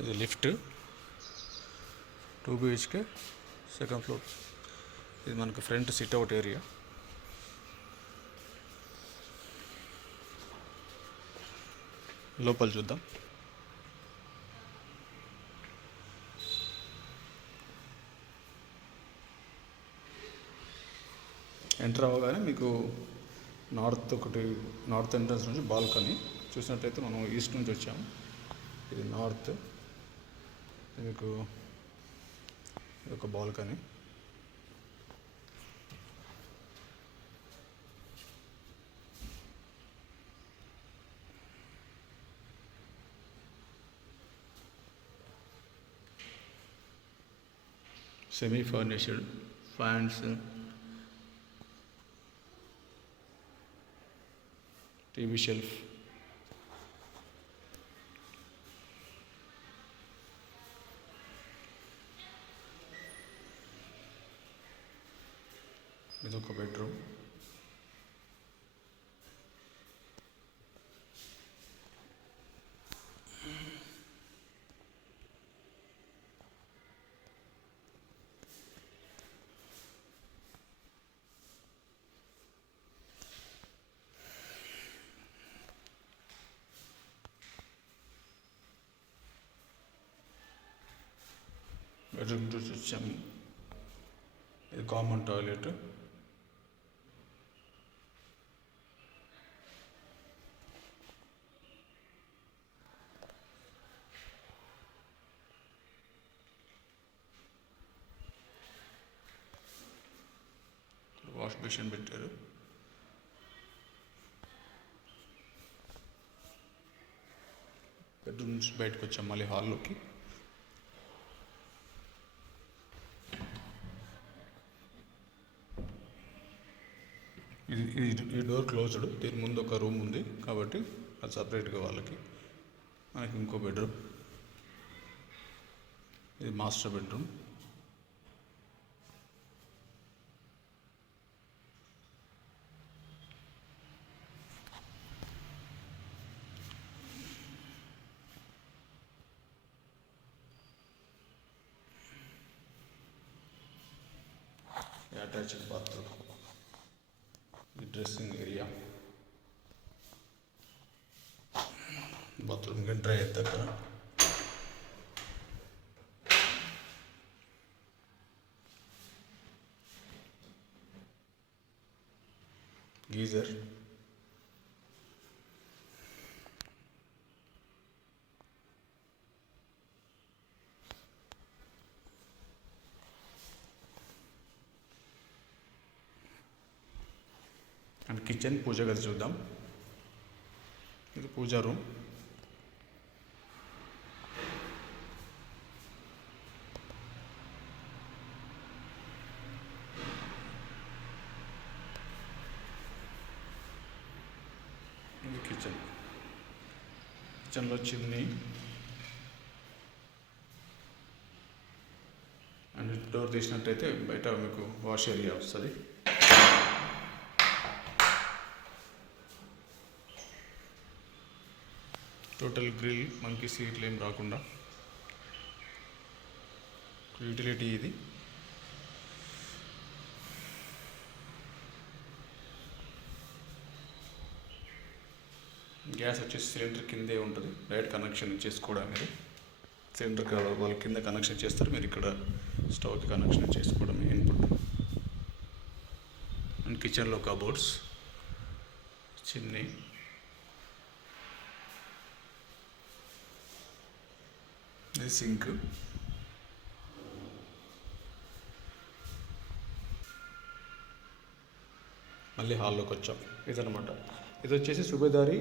ఇది లిఫ్ట్ 2 BHK second floor. ఇది మనకు ఫ్రంట్ సిట్అవుట్ ఏరియా. లోపల చూద్దాం. ఎంటర్ అవ్వగానే మీకు నార్త్ ఎంట్రన్స్ నుంచి బాల్కనీ చూసినట్లయితే మనం ఈస్ట్ నుంచి వచ్చాము. ఇది నార్త్. మీకు ఇది ఒక balcony. Semi furnished fans, TV shelf, ఇది ఒక బెడ్రూమ్. బెడ్రూమ్ చూసి వచ్చాము. ఇది కామన్ టాయిలెట్. వాష్ బేసిన్ పెట్టారు. బెడ్రూమ్ నుంచి బయటకు వచ్చాం మళ్ళీ హాల్లోకి. ఈ డోర్ క్లోజ్డ్. దీని ముందు ఒక రూమ్ ఉంది కాబట్టి అది సపరేట్గా వాళ్ళకి. మనకి ఇంకో బెడ్రూమ్. ఇది మాస్టర్ బెడ్రూమ్. Attached bathroom. ఇది డ్రెస్సింగ్ ఏరియా. బాత్రూమ్ ఎంటర్ అయ్యే దగ్గర గీజర్. అండ్ కిచెన్, పూజ గది చూద్దాం. ఇది పూజా రూమ్. ఇది కిచెన్లో చిమ్నీ అండ్ డోర్ తీసినట్టయితే బయట మీకు వాష్ ఏరియా వస్తుంది. టోటల్ గ్రిల్, మనకి సీట్లు ఏం రాకుండా. యూటిలిటీ ఇది. గ్యాస్ వచ్చేసి సిలిండర్ కిందే ఉంటుంది. డైరెక్ట్ కనెక్షన్ చేసుకోవడం. మీరు సిలిండర్ వాళ్ళ కింద కనెక్షన్ చేస్తారు, మీరు ఇక్కడ స్టవ్కి కనెక్షన్ చేసుకోవడం ఇన్పుట్. అండ్ కిచెన్లో కబోర్డ్స్, చిమ్నీ, ఇది సింక్. మళ్ళీ హాల్లోకి వచ్చాం. ఇదనమాట. ఇది వచ్చేసి సుబేదారి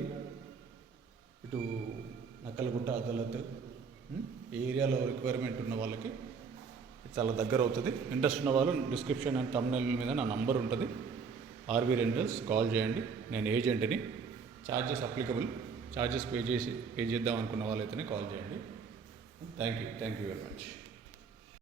ఇటు నక్కలగుట్ట, అదాలత్ ఈ ఏరియాలో రిక్వైర్మెంట్ ఉన్న వాళ్ళకి చాలా దగ్గర అవుతుంది. ఇంట్రెస్ట్ ఉన్న వాళ్ళు డిస్క్రిప్షన్ అండ్ థంబ్నెయిల్ మీద నా నంబర్ ఉంటుంది. ఆర్వి రెంటల్స్ కాల్ చేయండి. నేను ఏజెంట్ని. Charges applicable. ఛార్జెస్ పే చేద్దాం అనుకున్న వాళ్ళైతేనే కాల్ చేయండి. Thank you very much.